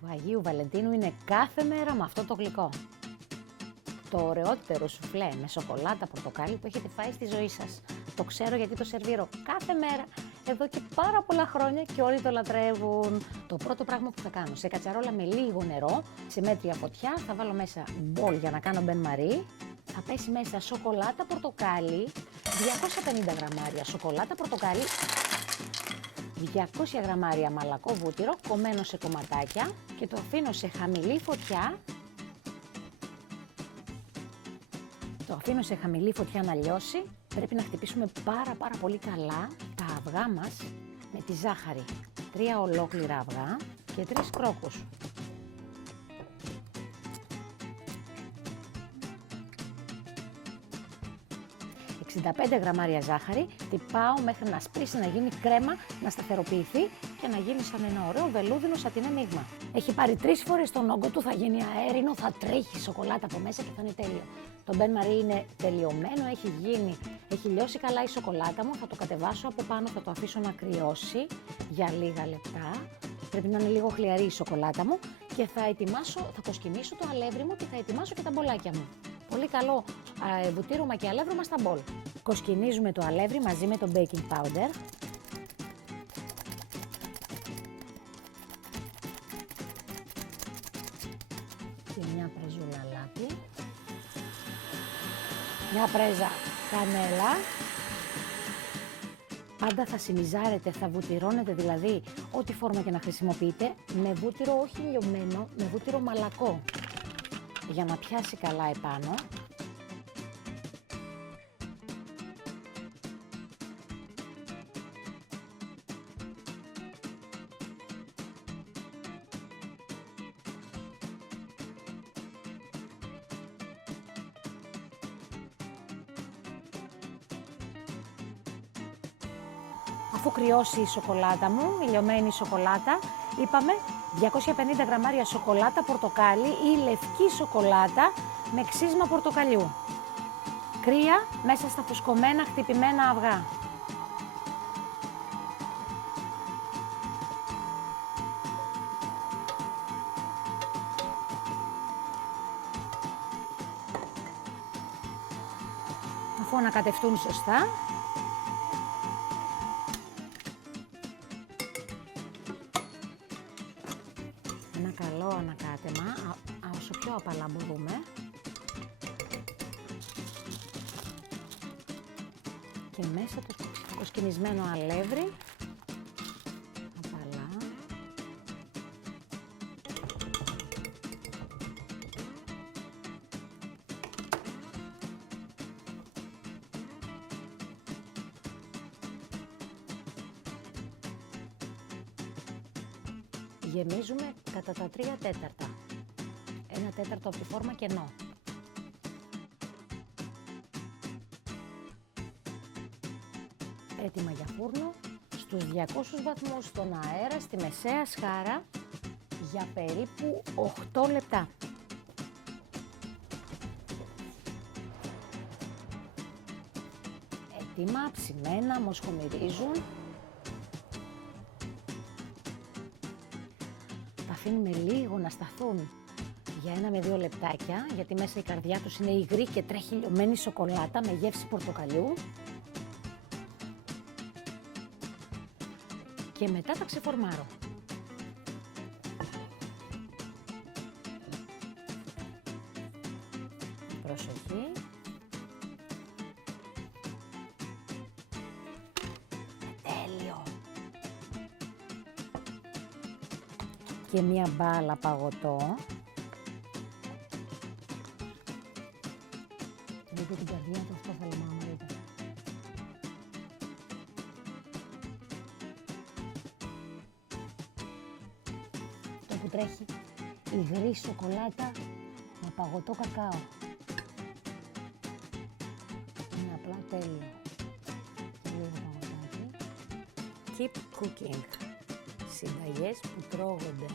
του Αγίου Βαλεντίνου είναι κάθε μέρα με αυτό το γλυκό. Το ωραιότερο σουφλέ με σοκολάτα πορτοκάλι που έχετε φάει στη ζωή σας. Το ξέρω γιατί το σερβίρω κάθε μέρα, εδώ και πάρα πολλά χρόνια και όλοι το λατρεύουν. Το πρώτο πράγμα που θα κάνω, σε κατσαρόλα με λίγο νερό, σε μέτρια φωτιά, θα βάλω μέσα μπολ για να κάνω μπεν μαρί. Θα πέσει μέσα σοκολάτα πορτοκάλι, 250 γραμμάρια σοκολάτα πορτοκάλι, 200 γραμμάρια μαλακό βούτυρο, κομμένο σε κομματάκια και το αφήνω σε χαμηλή φωτιά. Το αφήνω σε χαμηλή φωτιά να λιώσει. Πρέπει να χτυπήσουμε πάρα πολύ καλά τα αυγά μας με τη ζάχαρη. 3 ολόκληρα αυγά και 3 κρόκους. ...65 γραμμάρια ζάχαρη, τυπάω μέχρι να σπρίσει, να γίνει κρέμα, να σταθεροποιηθεί και να γίνει σαν ένα ωραίο βελούδινο σατινέ μείγμα. Έχει πάρει 3 φορές τον όγκο του, θα γίνει αέρινο, θα τρέχει η σοκολάτα από μέσα και θα είναι τέλειο. Το μπεν μαρί είναι τελειωμένο, έχει λιώσει καλά η σοκολάτα μου, θα το κατεβάσω από πάνω, θα το αφήσω να κρυώσει για λίγα λεπτά. Πρέπει να είναι λίγο χλιαρή η σοκολάτα μου και θα κοσκινήσω το αλεύρι μου και θα ετοιμάσω και τα μπολάκια μου. Πολύ καλό βουτύρωμα και αλεύρι στα μπολ. Κοσκινίζουμε το αλεύρι μαζί με το baking powder. Και μια πρεζούλα αλάτι. Μια πρέζα κανέλα. Πάντα θα σιμιζάρετε, θα βουτυρώνετε δηλαδή ό,τι φόρμα και να χρησιμοποιείτε με βούτυρο όχι λιωμένο, με βούτυρο μαλακό για να πιάσει καλά επάνω. Αφού κρυώσει η σοκολάτα μου, η λιωμένη σοκολάτα, είπαμε 250 γραμμάρια σοκολάτα πορτοκάλι ή λευκή σοκολάτα με ξύσμα πορτοκαλιού. Κρύα μέσα στα φουσκωμένα χτυπημένα αυγά. Αφού ανακατευτούν σωστά, ένα καλό ανακάτεμα, όσο πιο απαλά μπορούμε. Και μέσα το κοσκινισμένο αλεύρι, απαλά. Γεμίζουμε κατά τα 3 τέταρτα. 1 τέταρτο από τη φόρμα κενό. Έτοιμα για φούρνο στους 200 βαθμούς στον αέρα, στη μεσαία σχάρα για περίπου 8 λεπτά. Έτοιμα, ψημένα, μοσχομυρίζουν. Τα αφήνουμε λίγο να σταθούν για 1 με 2 λεπτάκια, γιατί μέσα η καρδιά τους είναι υγρή και τρέχει λιωμένη σοκολάτα με γεύση πορτοκαλιού. Και μετά τα ξεφορμάρω. Προσοχή. Τέλειο. Και μία μπάλα παγωτό. Δείτε την καρδιά του, αυτό θα λέμε, άμα δείτε. Το που τρέχει υγρή σοκολάτα με παγωτό κακάο. Είναι απλά τέλειο. Λίγο παγωτάκι. Keep cooking. Συνταγές που τρώγονται.